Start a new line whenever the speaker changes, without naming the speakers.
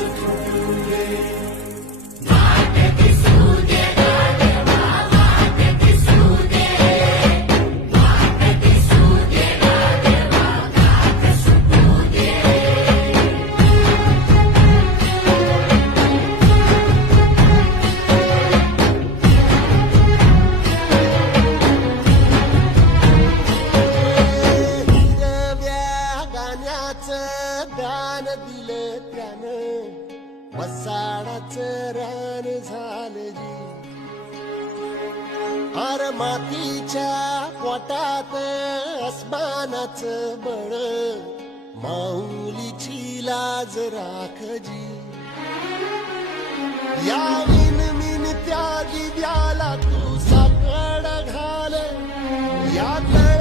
是 गाण्याचं दान दिलं त्यानं. वसाडाचं रान झालं जी. हर मातीच्या पोटात अस्मानाचं बळ. माऊलीची लाज राखजी या विन मिन त्या दिव्याला तू साकड घाल. यात